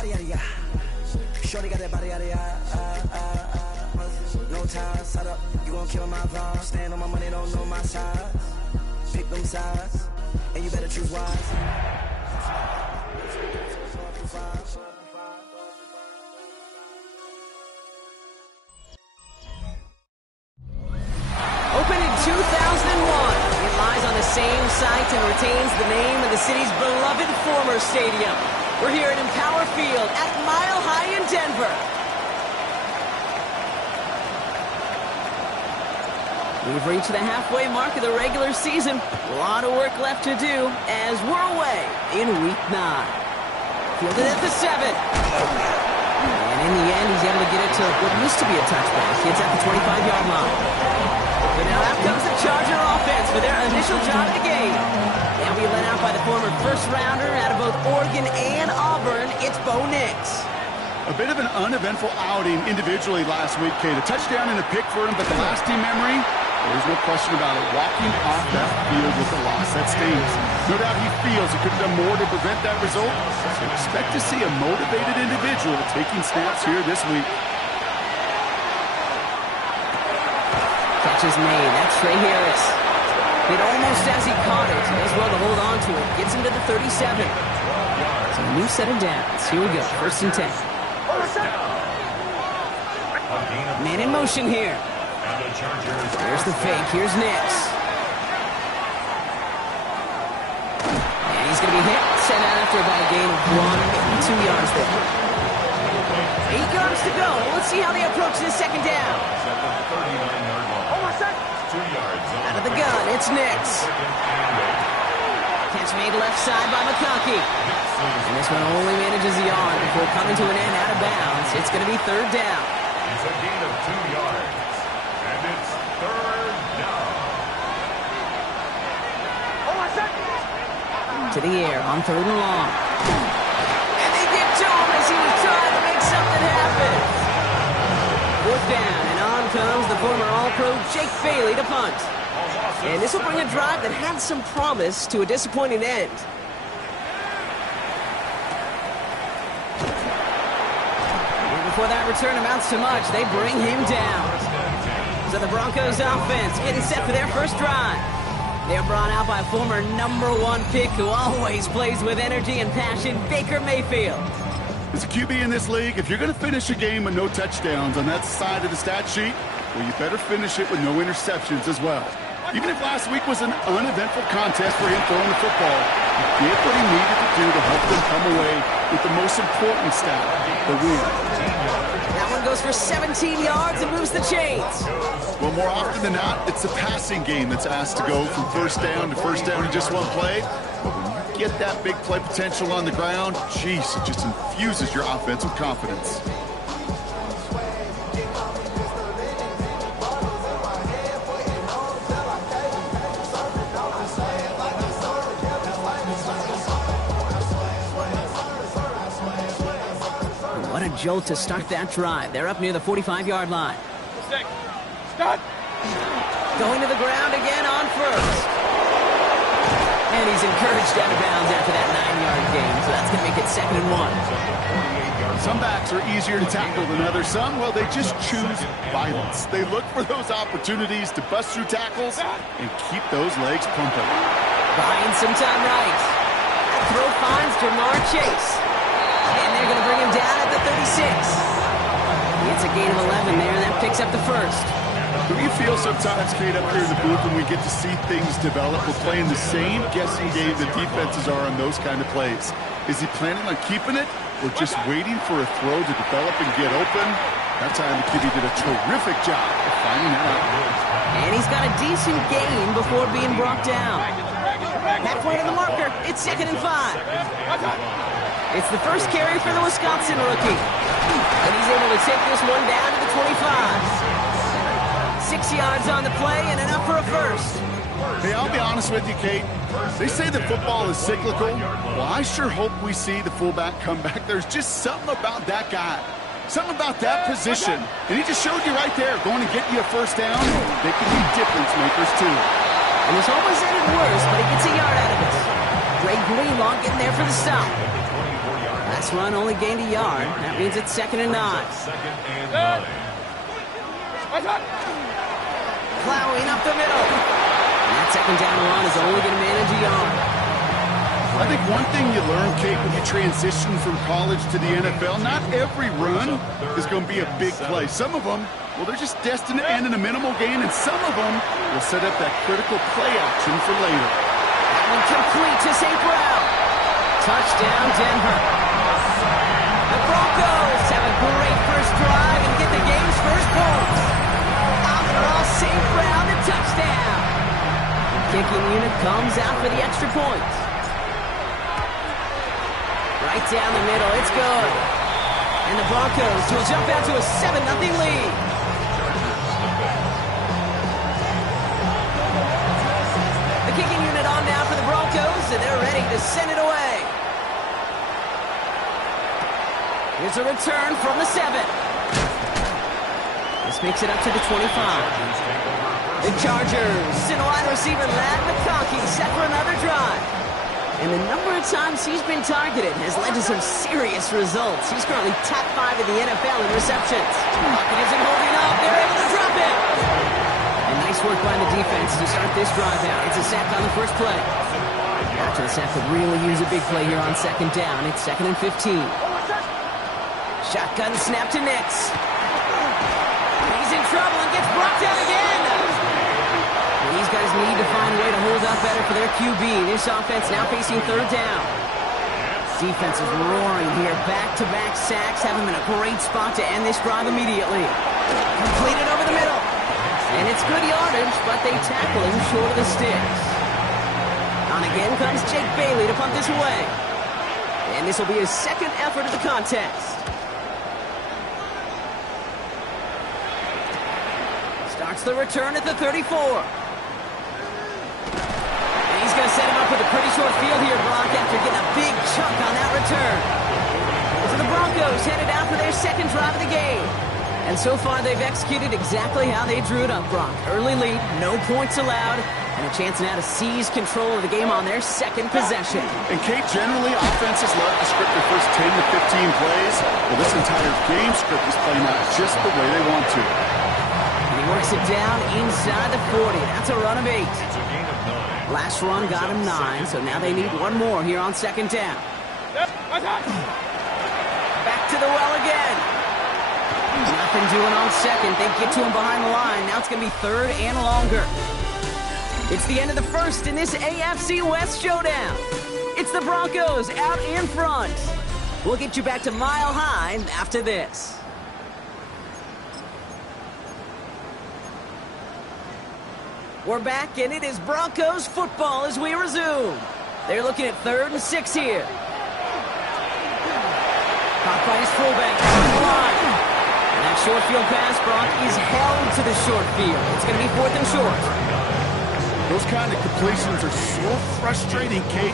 body out of ya. Shorty got that body out of ya. No ties, side up, you gon' kill my vibe. Stand on my money, don't know my size. Pick them sides, and you better choose wise. Opened in 2001, it lies on the same site and retains the name of the city's beloved former stadium. We're here at Empower Field at Mile High in Denver. We've reached the halfway mark of the regular season. A lot of work left to do as we're away in Week 9. Fielded at the 7. And in the end, he's able to get it to what used to be a touchback. It's at the 25-yard line. But now out comes the Charger offense for their initial job of the game. And we led out by the former first-rounder out of both Oregon and Auburn. It's Bo Nix. A bit of an uneventful outing individually last week, Kate. A touchdown and a pick for him, but the lasting memory, there's no question about it. Walking off that field with a loss, that stings. No doubt he feels he could have done more to prevent that result. So expect to see a motivated individual taking snaps here this week. Catch is made. That's Trey Harris. Hit almost as he caught it. He does well to hold on to it. Gets him to the 37. So a new set of downs. Here we go. 1st and 10. Man in motion here. Here's the fake. Here's Nix. And he's going to be hit. Set out after about a gain of 2 yards there. 8 yards to go. Let's see how they approach this 2nd down. Out of the gun, it's Nix. Catch made left side by McConkey. And this one only manages a yard before coming to an end out of bounds. It's going to be 3rd down. It's a gain of 2 yards. And it's 3rd down. To the air on 3rd and long. And they get to him as he was trying to make something happen. 4th down, and on comes the former All-Pro Jake Bailey to punt. And this will bring a drive that had some promise to a disappointing end. And before that return amounts to much, they bring him down. So the Broncos offense getting set for their first drive. They're brought out by a former #1 pick who always plays with energy and passion, Baker Mayfield. As a QB in this league, if you're going to finish a game with no touchdowns on that side of the stat sheet, well, you better finish it with no interceptions as well. Even if last week was an uneventful contest for him throwing the football, he did what he needed to do to help them come away with the most important stat, the win. That one goes for 17 yards and moves the chains. Well, more often than not, it's the passing game that's asked to go from 1st down to 1st down in just one play. But when you get that big play potential on the ground, geez, it just infuses your offense with confidence. What a jolt to start that drive. They're up near the 45-yard line. Stop. Going to the ground again on 1st. And he's encouraged out of bounds after that 9-yard gain, so that's going to make it 2nd and 1. Some backs are easier to tackle than others. Some, well, they just choose violence. They look for those opportunities to bust through tackles and keep those legs pumping. Buying some time right. That throw finds Jamar Chase. And they're going to bring him down at the 36. It's a gain of 11 there, and that picks up the 1st. Do you feel sometimes, Kate, up here in the booth when we get to see things develop, we're playing the same guessing game that defenses are on those kind of plays? Is he planning on keeping it or just waiting for a throw to develop and get open? That time the QB did a terrific job of finding that out. And he's got a decent gain before being brought down. Halfway to the marker, it's 2nd and 5. It's the first carry for the Wisconsin rookie. And he's able to take this one down to the 25. 6 yards on the play and enough for a 1st. Hey, I'll be honest with you, Kate. They say that football is cyclical. Well, I sure hope we see the fullback come back. There's just something about that guy. Something about that position. And he just showed you right there, going to get you a 1st down. They can be difference makers, too. And this almost ended worse, but he gets a yard out of it. Greg Greenlaw getting there for the stop. Last run only gained a yard. That means it's 2nd and 9. Second and 9. Plowing up the middle. And that 2nd down run is only going to manage a yard. I think one thing you learn, Kate, when you transition from college to the NFL, not every run is going to be a big play. Some of them, well, they're just destined to end in a minimal gain, and some of them will set up that critical play action for later. That one complete to St. Brown. Touchdown, Denver. The Broncos have a great first drive and get the game's first points. Amon-Ra St. Brown, the touchdown. The kicking unit comes out for the extra point. Right down the middle, it's good. And the Broncos will jump out to a 7-0 lead. The kicking unit on now for the Broncos, and they're ready to send it away. Here's a return from the 7. This makes it up to the 25. The Chargers send wide receiver Ladd McConkey set for another drive. And the number of times he's been targeted has led to some serious results. He's currently top 5 in the NFL in receptions. Pocket isn't holding up. They're able to drop it. And nice work by the defense to start this drive out. It's a sack on the first play. After the sack could really use a big play here on 2nd down. It's 2nd and 15. Shotgun snap to Nix. He's in trouble and gets brought down again. These guys need to find a way to hold up better for their QB. This offense now facing 3rd down. Defense is roaring here. Back-to-back sacks have them in a great spot to end this drive immediately. Completed over the middle. And it's good yardage, but they tackle him short of the sticks. On again comes Jake Bailey to punt this away. And this will be his 2nd effort of the contest. Starts the return at the 34. He's going to set him up with a pretty short field here, Brock, after getting a big chunk on that return. So the Broncos headed out for their 2nd drive of the game. And so far, they've executed exactly how they drew it up, Brock. Early lead, no points allowed, and a chance now to seize control of the game on their 2nd possession. And Kate, generally, offenses love to script their first 10 to 15 plays. Well, this entire game script is playing out just the way they want to. And he works it down inside the 40. That's a run of 8. Last run got him 9, so now they need one more here on 2nd down. Back to the well again. Nothing doing on 2nd. They get to him behind the line. Now it's going to be 3rd and longer. It's the end of the 1st in this AFC West showdown. It's the Broncos out in front. We'll get you back to Mile High after this. We're back, and it is Broncos football as we resume. They're looking at 3rd and 6 here. Caught by his fullback down the line. And that short field pass, Brock, is held to the short field. It's going to be 4th and short. Those kind of completions are so frustrating, Kate.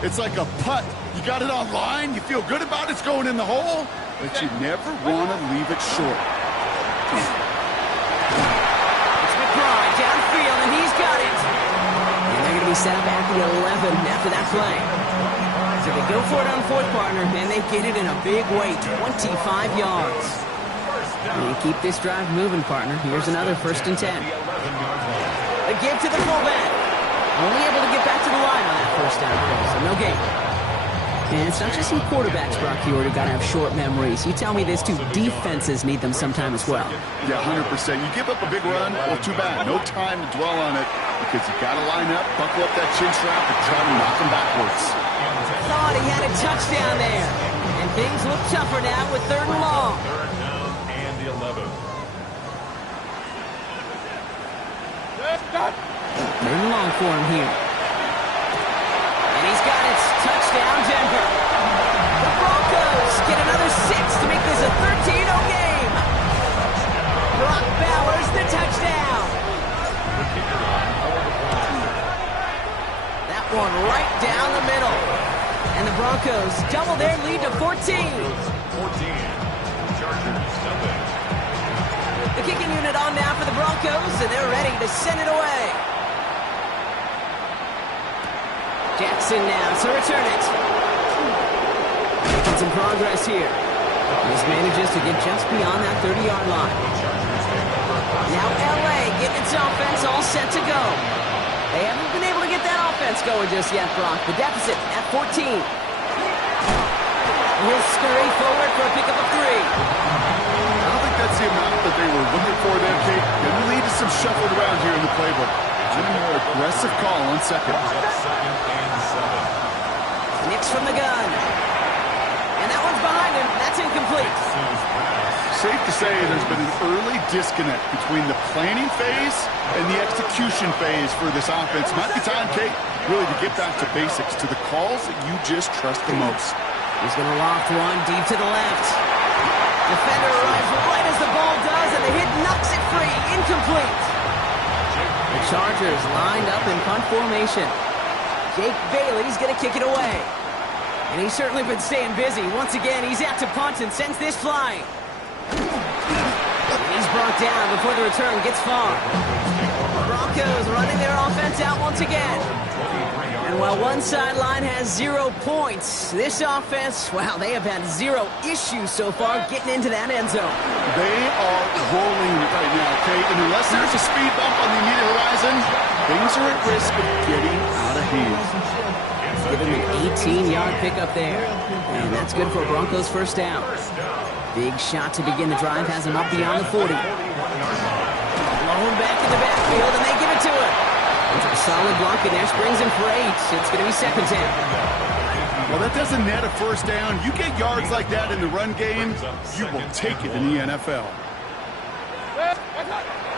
It's like a putt. You got it on line, you feel good about it's going in the hole, but you never want to leave it short. Downfield, and he's got it. And they're going to be set up at the 11 after that play. So they go for it on 4th, partner, and they get it in a big way, 25 yards. And you keep this drive moving, partner. Here's another 1st and 10. A give to the fullback. Only able to get back to the line on that 1st down play, so no gain. And it's not just some quarterbacks, Brock, you already got to have short memories. You tell me this too, defenses need them sometime as well. Yeah, 100%. You give up a big run, well, too bad. No time to dwell on it because you got to line up, buckle up that chin strap, and try to knock him backwards. Thought he had a touchdown there. And things look tougher now with 3rd and long. 3rd down and the 11. 3rd and long for him here. And he's got it. Touchdown, Denver. The Broncos get another 6 to make this a 13-0 game. Brock Bowers, the touchdown. That one right down the middle. And the Broncos double their lead to 14. 14. Chargers, nothing. The kicking unit on now for the Broncos, and they're ready to send it away. Jackson now to return it. Making some progress here. This manages to get just beyond that 30-yard line. Now LA getting its offense all set to go. They haven't been able to get that offense going just yet, Brock. The deficit at 14. He'll scurry forward for a pickup of 3. I don't think that's the amount that they were looking for there, Kate. Going to lead to some shuffled around here in the playbook. A more aggressive call on second. Nix from the gun. And that one's behind him. That's incomplete. Safe to say there's been an early disconnect between the planning phase and the execution phase for this offense. Might be time, Kate, really to get back to basics, to the calls that you just trust the most. He's going to loft one deep to the left. Defender arrives right as the ball does, and the hit knocks it free. Incomplete. The Chargers lined up in punt formation. Jake Bailey's going to kick it away. And he's certainly been staying busy. Once again, he's out to punt and sends this flying. He's brought down before the return gets far. Broncos running their offense out once again. And while one sideline has 0 points, this offense, wow, they have had 0 issues so far getting into that end zone. They are rolling right now, Kate, and unless there's a speed bump on the immediate horizon, things are at risk of getting out of hand. Give him an 18-yard pickup there. And that's good for Broncos first down. Big shot to begin the drive has him up beyond the 40. Blown back in the backfield, and they give it to him. A solid block in there, springs him for 8. It's going to be second down. Well, that doesn't net a first down. You get yards like that in the run game, you will take it in the NFL.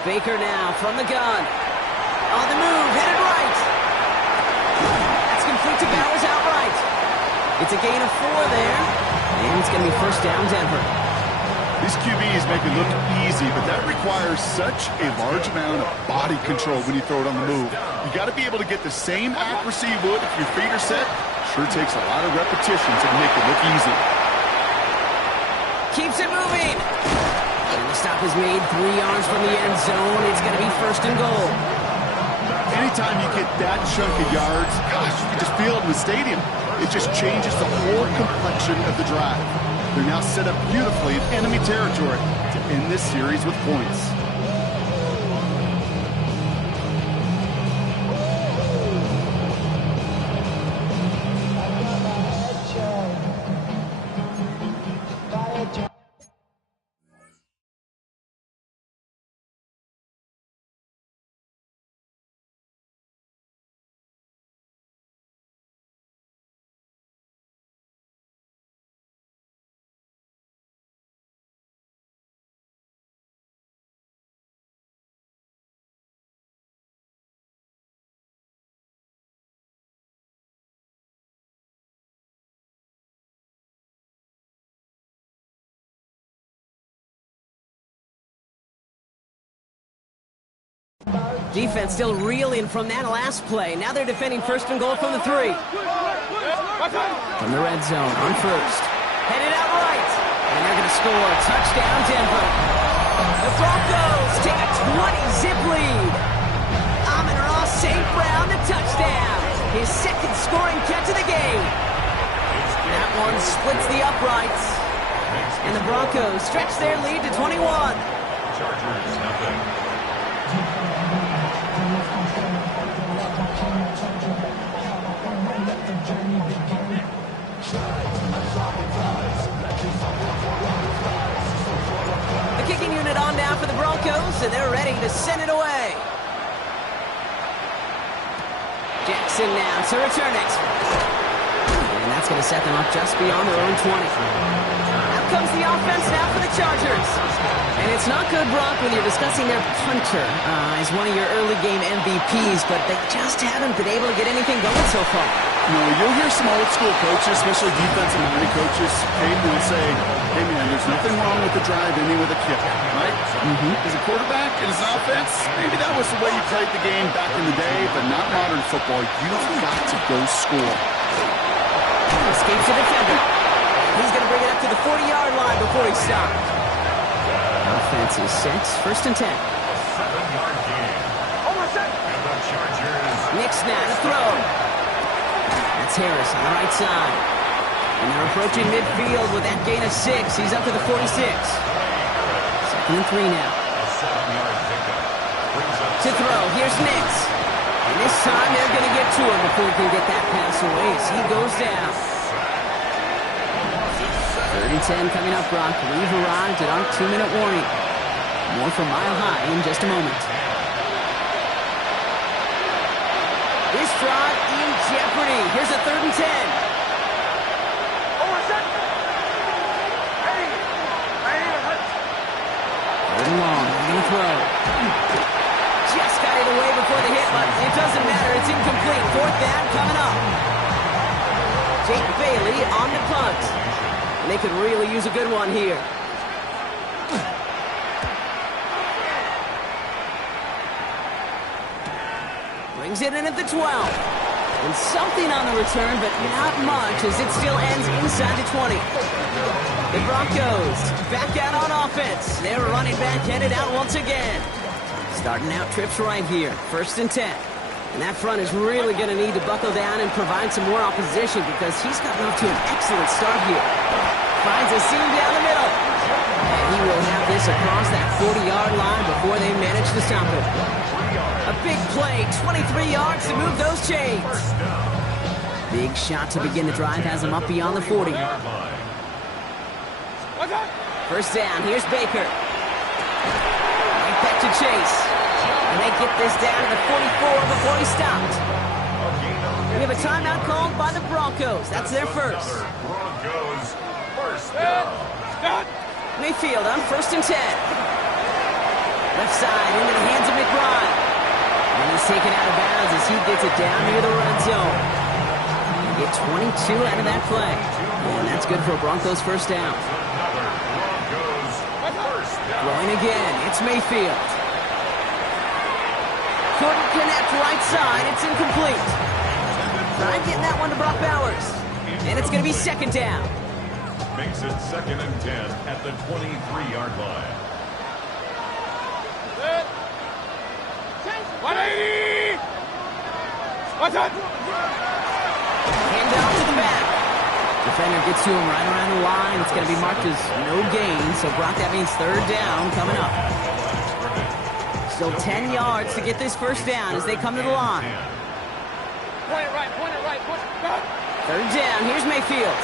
Baker now from the gun. On the move, headed right. That's complete to Bowers outright. It's a gain of 4 there. And it's going to be first down, Denver. These QBs make it look easy, but that requires such a large amount of body control when you throw it on the move. You got to be able to get the same accuracy you would if your feet are set. Sure takes a lot of repetition to make it look easy. Keeps it moving. And the stop is made 3 yards from the end zone. It's going to be first and goal. Anytime you get that chunk of yards, gosh, you can just feel it in the stadium. It just changes the whole complexion of the drive. They're now set up beautifully in enemy territory to end this series with points. Defense still reeling from that last play. Now they're defending first and goal from the 3. From the red zone on first. Headed out right. And they're going to score. Touchdown, Denver. The Broncos take a 20-zip lead. Amon-Ra St. Brown, the touchdown. His second scoring catch of the game. That one splits the uprights. And the Broncos stretch their lead to 21. Chargers, nothing. The kicking unit on down for the Broncos, and they're ready to send it away. Jackson now to return it. And that's going to set them up just beyond their own 20. Out comes the offense now for the Chargers. And it's not good, Brock, when you're discussing their punter as one of your early game MVPs, but they just haven't been able to get anything going so far. No, you'll hear some old school coaches, especially defensive-minded coaches, will say, hey, man, there's nothing wrong with the drive ending with a kick, right? As a quarterback and as an offense, maybe that was the way you played the game back in the day, but not modern football. You've got to go score. Escapes the defender. He's going to bring it up to the 40-yard line before he stops. Offense is set. First and 10. 7-yard gain. And the Chargers. Nix now to throw. That's Harris on the right side. And they're approaching midfield with that gain of 6. He's up to the 46. 2nd and 3 now. To throw, here's Nix. And this time they're going to get to him before he can get that pass away as he goes down. 3rd and 10 coming up, Brock. We've arrived at our 2-minute warning. More from Mile High in just a moment. This drive in jeopardy. Here's a 3rd and 10. Third and long, he's going to throw. Just got it away before the hit, but it doesn't matter. It's incomplete. 4th down coming up. Jake Bailey on the punt. And they could really use a good one here. Brings it in at the 12. And something on the return, but not much as it still ends inside the 20. The Broncos back out on offense. Their running back headed out once again. Starting out trips right here. 1st and 10. And that front is really going to need to buckle down and provide some more opposition because he's gotten off to an excellent start here. Finds a seam down the middle. And he will have this across that 40-yard line before they manage to stop him. A big play, 23 yards to move those chains. Big shot to begin the drive has him up beyond the 40. 1st down, here's Baker. Right back to Chase. And they get this down to the 44 before he stopped. We have a timeout called by the Broncos. That's their first. Broncos, 1st down. Mayfield on 1st and 10. Left side into the hands of McBride. And he's taken out of bounds as he gets it down near the red zone. Get 22 out of that play. And that's good for a Broncos 1st down. Going again, it's Mayfield. Couldn't connect right side, it's incomplete. Trying getting that one to Brock Bowers. And it's going to be 2nd down. Makes it 2nd and 10 at the 23-yard line. 180! What's that? Hand off to the back. Defender gets to him right around the line. It's going to be marked as no gain. So, Brock, that means 3rd down coming up. Still 10 yards to get this 1st down as they come to the line. Point it right, point it right, point it right. 3rd down. Here's Mayfield.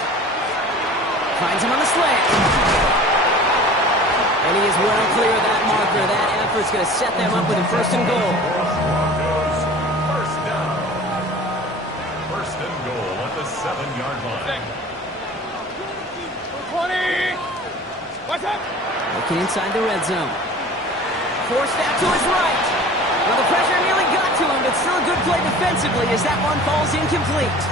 Finds him on the slant. And he is well clear of that marker. That effort's going to set them up with a 1st and goal. Broncos, 1st down. 1st and goal at the 7-yard line. 20! What's up? Looking inside the red zone. Forced out to his right. Well, the pressure nearly got to him, but still a good play defensively as that one falls incomplete.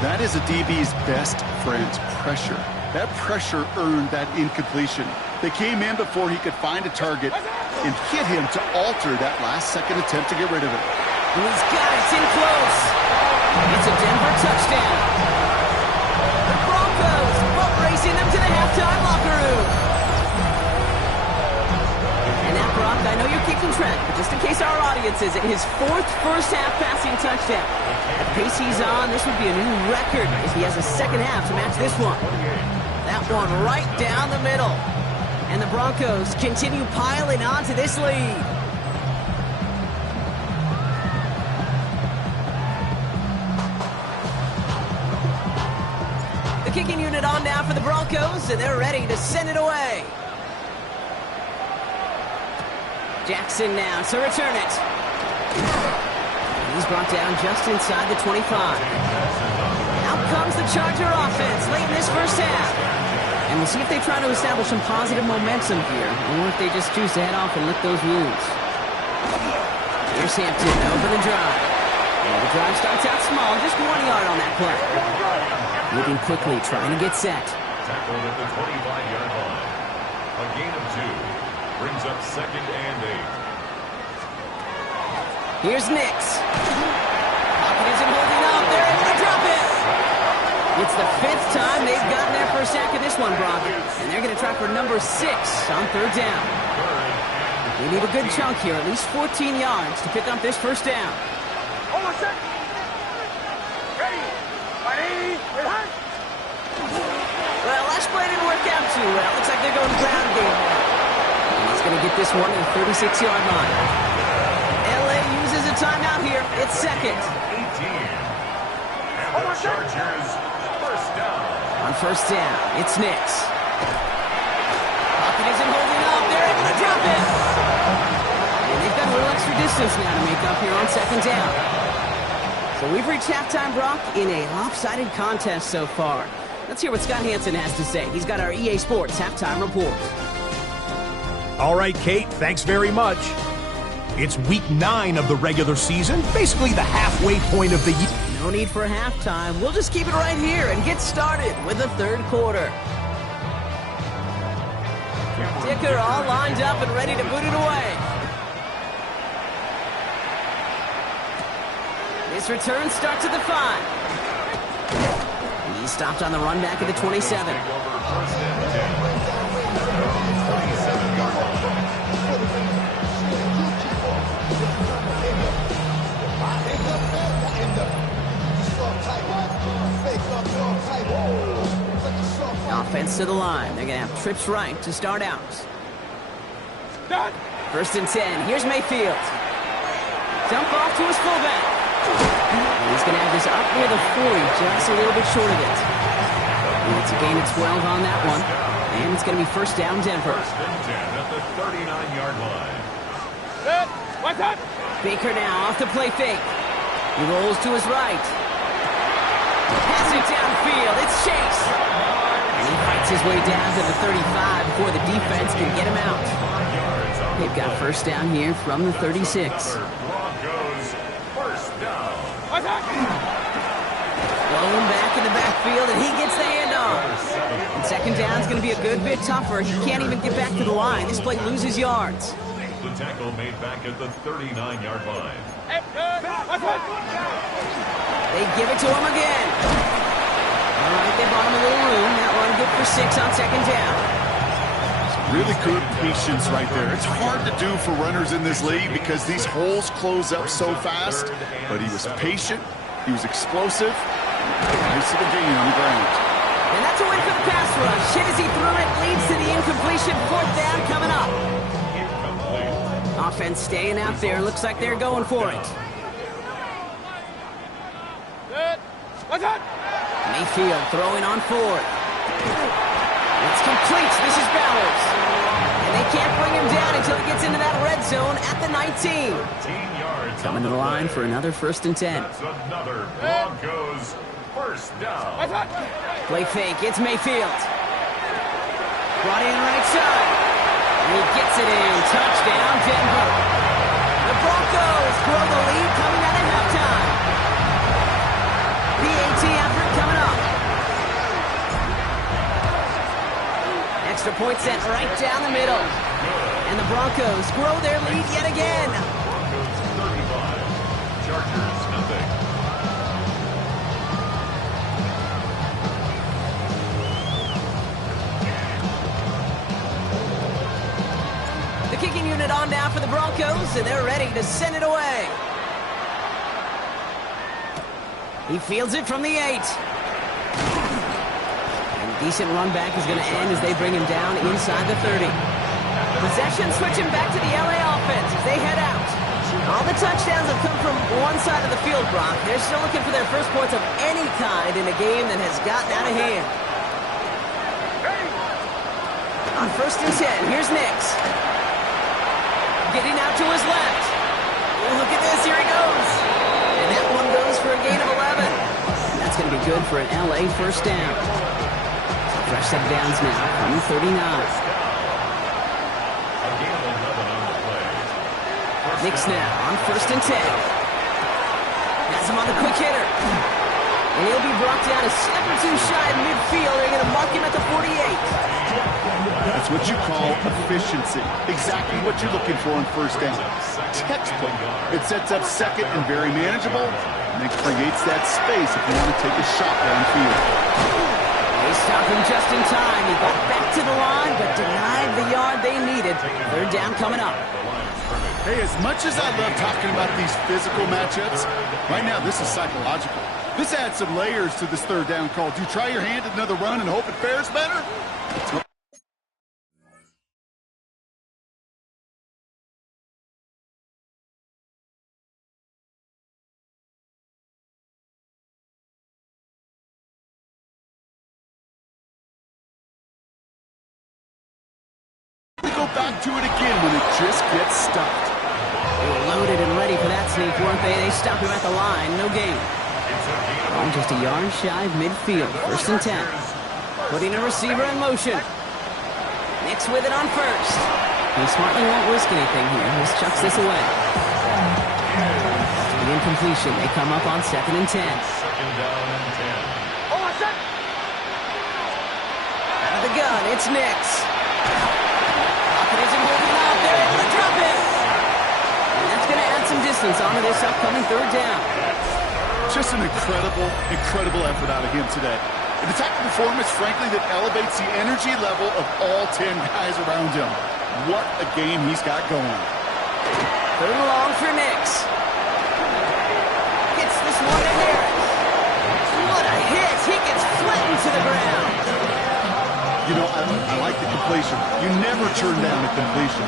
That is a DB's best friend, pressure. That pressure earned that incompletion. They came in before he could find a target and hit him to alter that last-second attempt to get rid of it. And he's got it. It's in close. It's a Denver touchdown. The Broncos boat racing them to the halftime locker room. And now, Brock, I know you're keeping track, but just in case our audience isn't, his 4th first-half passing touchdown. At the pace he's on, this would be a new record if he has a 2nd half to match this one. That one right down the middle. And the Broncos continue piling on to this lead. The kicking unit on now for the Broncos, and they're ready to send it away. Jackson now to return it. He's brought down just inside the 25. Out comes the Charger offense late in this 1st half. And we'll see if they try to establish some positive momentum here, or if they just choose to head off and lick those wounds. Here's Hampton over the drive. And the drive starts out small, just 1 yard on that play. Moving quickly, trying to get set. Tackled at the 25-yard line. A gain of 2. Brings up 2nd and 8. Here's Nix. Pocket isn't holding up. They're able to drop it. It's the 5th time they've gotten their first sack of this one, Brock. And they're going to try for number 6 on 3rd down. We need a good chunk here, at least 14 yards to pick up this 1st down. Hold on a second. Ready. 180. Well, last play didn't work out too well. Looks like they're going ground game now. And he's going to get this one to the 36-yard line. LA uses a timeout here. It's second. 18. And the Chargers, first down. On first down, it's Nix. Pocket isn't holding up. They're able to drop it. And they've got a little extra distance now to make up here on second down. So we've reached halftime, Brock, in a lopsided contest so far. Let's hear what Scott Hansen has to say. He's got our EA Sports halftime report. All right, Kate, thanks very much. It's week 9 of the regular season, basically the halfway point of the year. No need for halftime. We'll just keep it right here and get started with the third quarter. Dicker all lined up and ready to boot it away. This return starts at the 5. He stopped on the run back at the 27. Offense to the line. They're going to have trips right to start out. First and 10. Here's Mayfield. Dump off to his fullback. And he's going to have this up near the 40, just a little bit short of it. And it's a gain of 12 on that one. And it's going to be first down Denver. First and 10 at the 39-yard line. Baker now off the play fake. He rolls to his right. Pass it downfield. It's Chase. And he fights his way down to the 35 before the defense can get him out. They've got first down here from the 36. Broncos, first down. Blown back in the backfield, and he gets the handoff. And second down is going to be a good bit tougher. He can't even get back to the line. This play loses yards. The tackle made back at the 39-yard line. They give it to him again. All right, they bought him a little room. That one good for 6 on second down. Really good patience right there. It's hard to do for runners in this league because these holes close up so fast. But he was patient. He was explosive. Nice little gain on the ground. And that's a win for the pass rush. Shazy threw it, leads to the incompletion. Fourth down coming up. Offense staying out there. Looks like they're going for it. Mayfield throwing on 4th. It's complete. This is Bowers. And they can't bring him down until he gets into that red zone at the 19. 13 yards. Coming to the line for another first and 10. That's another Broncos first down. Play fake. It's Mayfield. Brought in right side. And he gets it in. Touchdown, Denver. The Broncos grow the lead coming out of halftime. PAT effort coming up. Extra point set right down the middle. And the Broncos grow their lead yet again. Broncos 35. Chargers nothing. The kicking unit on now for the Broncos, and they're ready to send it away. He fields it from the 8. And decent run back is going to end as they bring him down inside the 30. Possession switching back to the LA offense as they head out. All the touchdowns have come from one side of the field, Brock. They're still looking for their first points of any kind in a game that has gotten out of hand. On first and 10, here's Nix. Getting out to his left. Oh, look at this, here he goes. And that one goes for a gain of 11. And that's going to be good for an LA first down. Fresh set of downs now from 39. Nix now on first and 10. Has him on the quick hitter. And he'll be brought down a step or two shy of midfield. They're going to mark him at the 48. That's what you call efficiency. Exactly what you're looking for on first down. Textbook. It sets up second and very manageable, and it creates that space if you want to take a shot downfield. They stopped him just in time. He got back to the line, but denied the yard they needed. Third down coming up. Hey, as much as I love talking about these physical matchups, right now this is psychological. This adds some layers to this third down call. Do you try your hand at another run and hope it fares better? We go back to it again when it just gets stuffed. They were loaded and ready for that sneak, weren't they? They stopped him at the line. No gain. I'm just a yard shy of midfield. 1st and 10. Putting a receiver in motion. Nix with it on first. He smartly won't risk anything here. Just chucks this away. The incompletion. They come up on 2nd and 10. Second down and 10. Oh, set. Out of the gun, it's Nix. Pocket isn't holding out. They're able to drop it. And that's going to add some distance onto this upcoming 3rd down. Just an incredible effort out of him today. The type of performance, frankly, that elevates the energy level of all 10 guys around him. What a game he's got going. 3rd and long for Nix. Gets this one to Harris. What a hit. He gets flattened to the ground. You know, I like the completion. You never turn down a completion.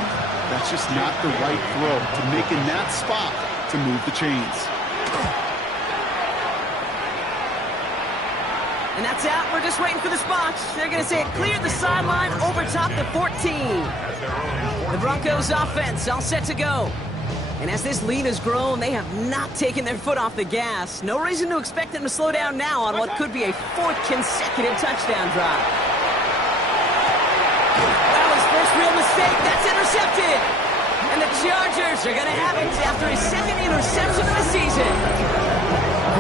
That's just not the right throw to make in that spot to move the chains. And that's out. We're just waiting for the spot. They're going to say it cleared the sideline over top the 14. The Broncos offense all set to go. And as this lead has grown, they have not taken their foot off the gas. No reason to expect them to slow down now on what could be a 4th consecutive touchdown drive. That was first real mistake. That's intercepted. And the Chargers are going to have it after his 2nd interception of the season.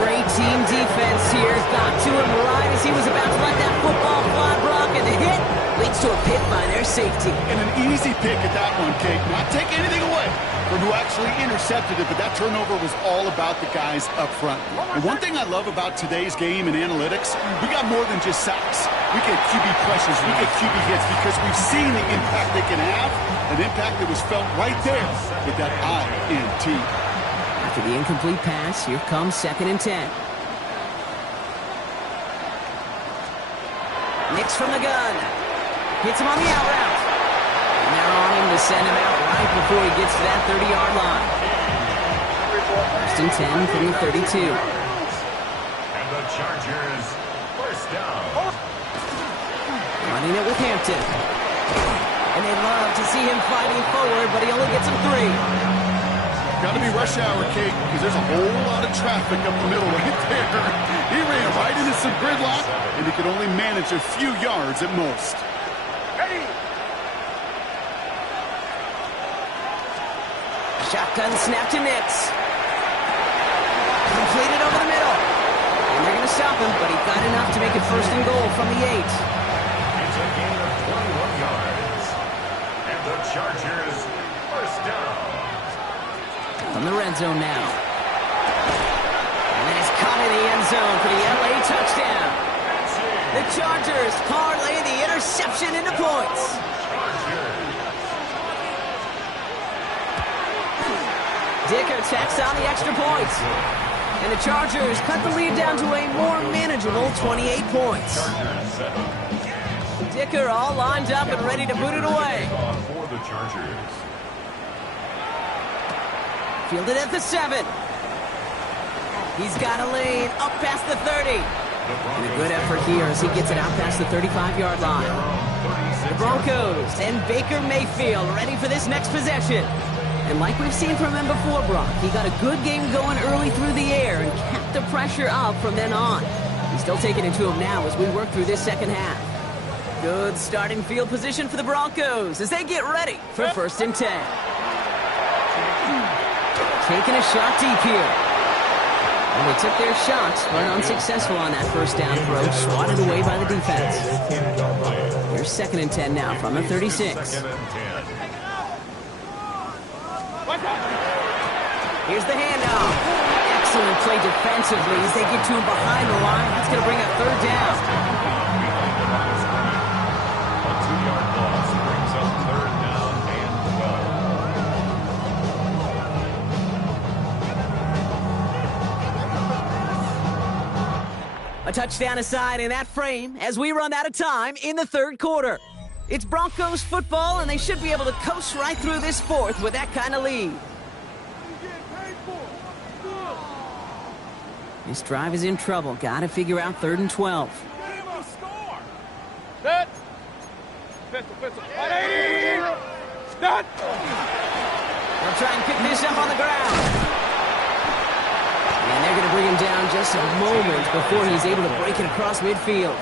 Great team defense here. Got to him right as he was about to let that football fly, Brock, and the hit leads to a pick by their safety. And an easy pick at that one, Kate. Not take anything away from who actually intercepted it, but that turnover was all about the guys up front. And one thing I love about today's game and analytics, we got more than just sacks. We get QB pressures, we get QB hits because we've seen the impact they can have, an impact that was felt right there with that INT. After the incomplete pass, here comes 2nd and 10. Nix from the gun. Hits him on the out route. And they're on him to send him out right before he gets to that 30-yard line. 1st and 10 from the 32. And the Chargers, 1st down. Running it with Hampton. And they love to see him fighting forward, but he only gets him 3. Got to be rush hour, Kate, because there's a whole lot of traffic up the middle right there. He ran right into some gridlock, and he could only manage a few yards at most. Ready. Shotgun snap to Nix. Completed over the middle. And they're going to stop him, but he got enough to make it 1st and goal from the 8. It's a gain of 21 yards. And the Chargers, 1st down. From the red zone now. And then he's caught in the end zone for the LA touchdown. The Chargers parlay the interception into points. Dicker tacks on the extra points. And the Chargers cut the lead down to a more manageable 28 points. Dicker all lined up and ready to boot it away. For the Chargers. Fielded at the 7. He's got a lane up past the 30. And a good effort here as he gets it out past the 35-yard line. The Broncos and Baker Mayfield ready for this next possession. And like we've seen from him before, Brock, he got a good game going early through the air and kept the pressure up from then on. He's still taking it to him now as we work through this 2nd half. Good starting field position for the Broncos as they get ready for 1st and 10. Taking a shot deep here. And they took their shots, but unsuccessful on that 1st down throw, swatted away by the defense. Here's 2nd and 10 now from the 36. Here's the handoff. Excellent play defensively as they get to him behind the line. That's going to bring up 3rd down. A 2-yard loss brings up 3rd down and 12. A touchdown aside in that frame as we run out of time in the third quarter. It's Broncos football, and they should be able to coast right through this fourth with that kind of lead. This drive is in trouble. Got to figure out 3rd and 12. Set. Pistol. 180. Start. They'll try and pick this up on the ground. And they're going to bring him down just a moment before he's able to break it across midfield.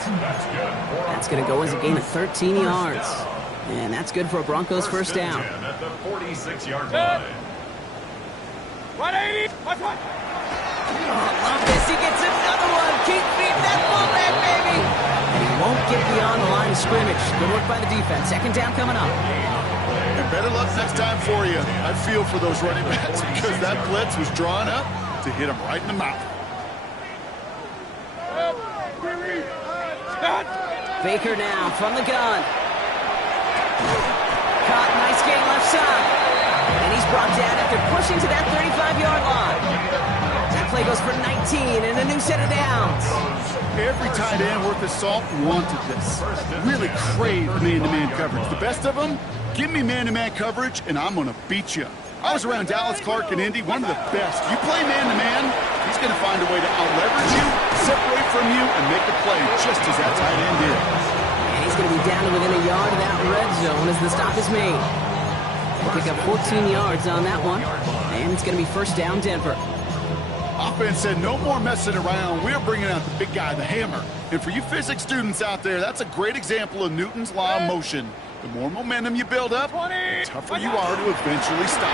That's going to go as a gain of 13 yards. And that's good for a Broncos first down. At the 46-yard line. 180. Watch. Love this. He gets another one. Keep feeding that fullback, baby. And he won't get beyond the line of scrimmage. Good work by the defense. Second down coming up. And better luck next time for you. I feel for those running backs because that blitz was drawn up to hit him right in the mouth. Baker now from the gun. Caught, nice gain left side. And he's brought down after pushing to that 35-yard line. That play goes for 19 and a new set of downs. Every tight end worth his salt wanted this. Really craved man-to-man coverage. The best of them, give me man-to-man coverage and I'm going to beat you. I was around Dallas Clark and Indy, one of the best. You play man-to-man, he's going to find a way to out-leverage you, separate from you, and make a play just as that tight end did. And he's going to be down to within a yard of that red zone as the stop is made. We'll pick up 14 yards on that one, and it's going to be first down Denver. Offense said no more messing around. We're bringing out the big guy, the hammer. And for you physics students out there, that's a great example of Newton's law of motion. The more momentum you build up, the tougher you are to eventually stop.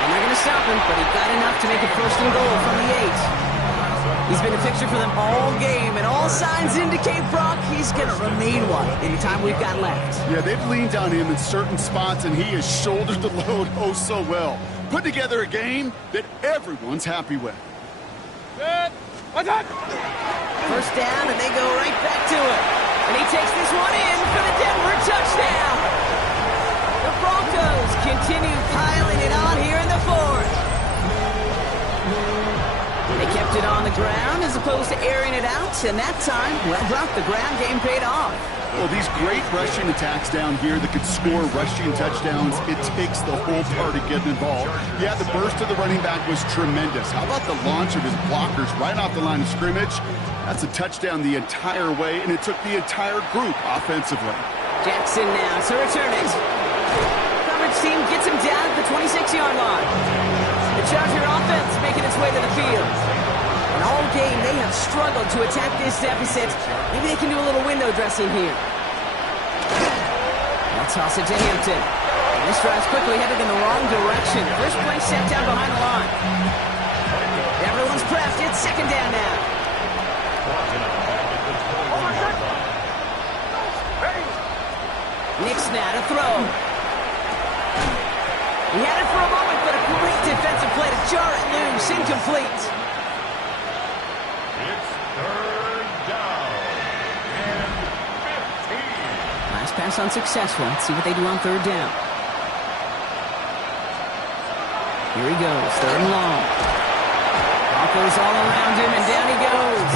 And they're going to stop him, but he got enough to make it first and goal from the 8. He's been a fixture for them all game, and all signs indicate, Brock, he's going to remain one in the time we've got left. Yeah, they've leaned on him in certain spots, and he has shouldered the load oh so well. Put together a game that everyone's happy with. First down, and they go right back to it. And he takes this one in for the Denver touchdown. The Broncos continue piling it on here in the fourth. They kept it on the ground as opposed to airing it out, and that time, well, Brock, the ground game paid off. Well, these great rushing attacks down here that could score rushing touchdowns, it takes the whole party getting involved. Yeah, the burst of the running back was tremendous. How about the launch of his blockers right off the line of scrimmage? That's a touchdown the entire way, and it took the entire group offensively. Jackson now to return it. Coverage team gets him down at the 26-yard line. The Charger offense making its way to the field. And all game, they have struggled to attack this deficit. Maybe they can do a little window dressing here. They'll toss it to Hampton. And this drive's quickly headed in the wrong direction. First play set down behind the line. Everyone's pressed. It's second down now. Nick's now to throw. He had it for a moment, but a great defensive play to jar it loose. Incomplete. It's third down and 15. Last pass unsuccessful. Let's see what they do on third down. Here he goes, third and long. Broncos all around him, and down he goes.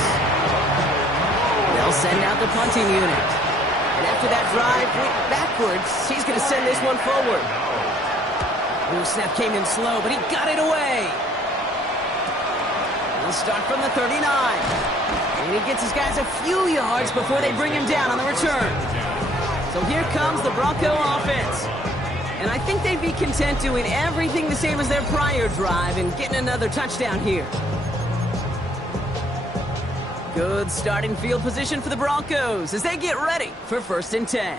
They'll send out the punting unit. And after that drive went backwards, he's going to send this one forward. Ooh, snap came in slow, but he got it away. He'll start from the 39. And he gets his guys a few yards before they bring him down on the return. So here comes the Bronco offense. And I think they'd be content doing everything the same as their prior drive and getting another touchdown here. Good starting field position for the Broncos as they get ready for first and 10.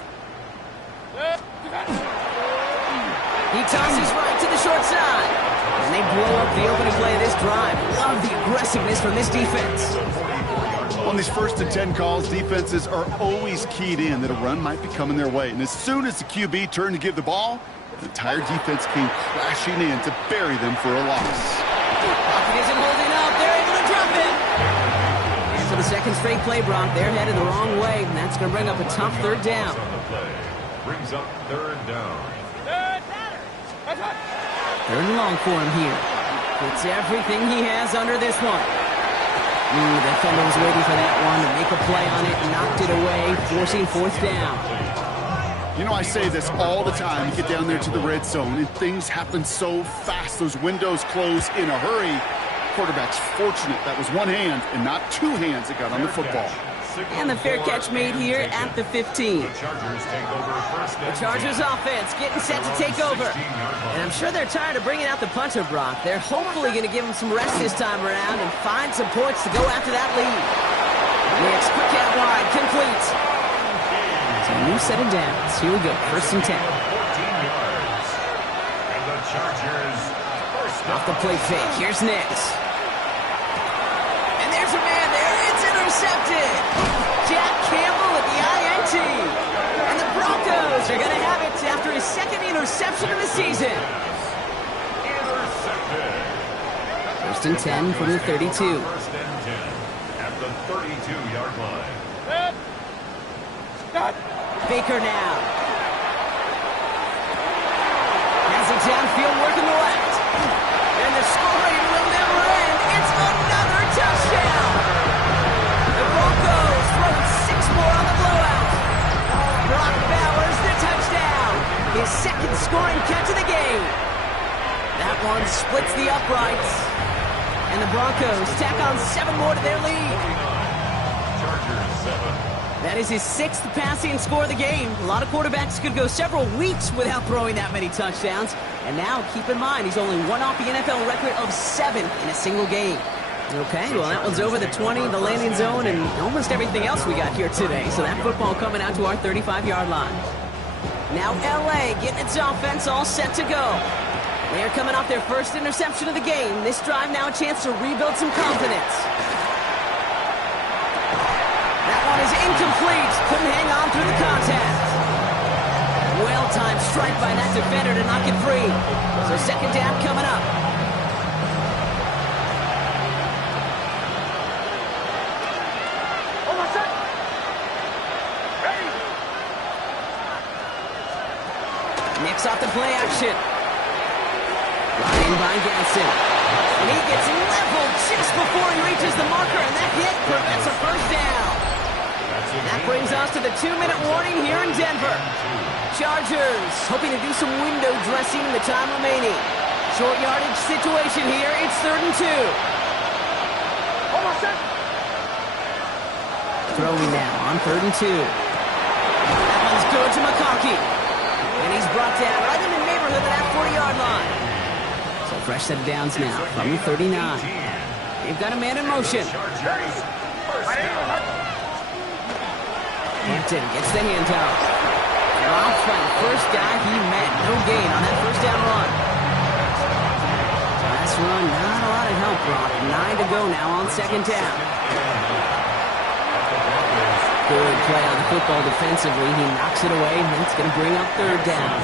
He tosses right to the short side. And they blow up the opening play of this drive. Love the aggressiveness from this defense. On these first and 10 calls, defenses are always keyed in that a run might be coming their way. And as soon as the QB turned to give the ball, the entire defense came crashing in to bury them for a loss. Pocket isn't holding up. They're able to drop it. And for the second straight play, Brock, they're headed the wrong way. And that's going to bring up a tough third down. Brings up third down. Third and long for him here. Gets everything he has under this one. The defender was waiting for that one to make a play on it, knocked it away, forcing fourth down. You know, I say this all the time. You get down there to the red zone, and things happen so fast. Those windows close in a hurry. Quarterback's fortunate that was one hand and not two hands that got on the football. And the fair catch made here at the 15. The Chargers offense getting set to take over. And I'm sure they're tired of bringing out the punter, Brock. They're hopefully going to give him some rest this time around and find some points to go after that lead. Next, quick out wide, complete. So a new set of downs. Here we go, 1st and 10. 14 yards. And the Chargers Off the play fake, here's Nix. And there's a man there, it's intercepted. Jack Campbell with the INT. And the Broncos are going to have it after his 2nd interception of the season. intercepted. 1st and 10 from the 32. 1st and 10 at the 32-yard line. Baker now. Has it downfield, working the left. And the scoring will never end. It's another touchdown. The Broncos throw 6 more on the blowout. Brock Bowers, the touchdown. His 2nd scoring catch of the game. That one splits the uprights. And the Broncos tack on 7 more to their lead. Chargers 7. That is his 6th passing score of the game. A lot of quarterbacks could go several weeks without throwing that many touchdowns. And now, keep in mind, he's only one off the NFL record of 7 in a single game. Okay, well, that one's over the 20, the landing zone, and almost everything else we got here today. So that football coming out to our 35-yard line. Now L.A. getting its offense all set to go. They are coming off their 1st interception of the game. This drive now a chance to rebuild some confidence. Is incomplete. Couldn't hang on through the contact. Well-timed strike by that defender to knock it free. So 2nd down coming up. Nix off the play action. Ryan by Gasson. And he gets leveled just before he reaches the marker, and that hit prevents a 1st down. That brings us to the 2-minute warning here in Denver. Chargers hoping to do some window dressing in the time remaining. Short yardage situation here. It's 3rd and 2. Throwing now on 3rd and 2. That one's good to McConkey. And he's brought down right in the neighborhood of that 40-yard line. So fresh set of downs now from the 39. They've got a man in motion. Hampton gets the handoff. Drops by the first guy he met. No gain on that 1st down run. Last run, not a lot of help, Brock. 9 to go now on 2nd down. Good play on the football defensively. He knocks it away, and it's going to bring up 3rd down.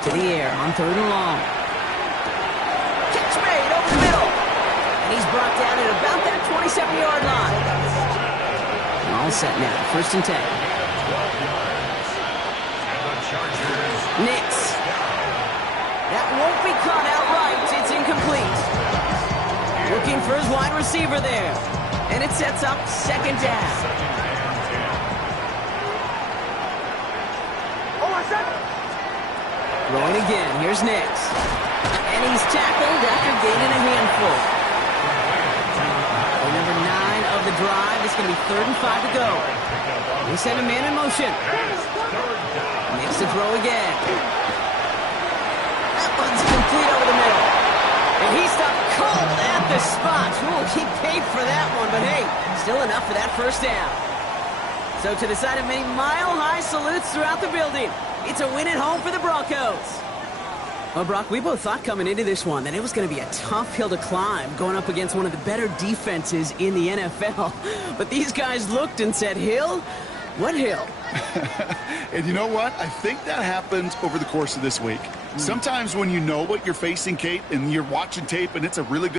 To the air on 3rd and long. Catch made over the middle. And he's brought down at about that 27-yard line. All set now. 1st and 10. Nix. That won't be caught outright. It's incomplete. Looking for his wide receiver there. And it sets up 2nd down. Throwing again. Here's Nix. And he's tackled after gaining a handful. And number 9 of the drive. It's going to be 3rd and 5 to go. They send a man in motion. Nix to throw again. That one's complete over the middle. And he stopped cold at the spot. Ooh, he paid for that one, but hey, still enough for that 1st down. So to the side of many mile-high salutes throughout the building. It's a win at home for the Broncos. Well, Brock, we both thought coming into this one that it was going to be a tough hill to climb going up against one of the better defenses in the NFL. But these guys looked and said, Hill? What hill? And you know what? I think that happened over the course of this week. Sometimes when you know what you're facing, Kate, and you're watching tape and it's a really good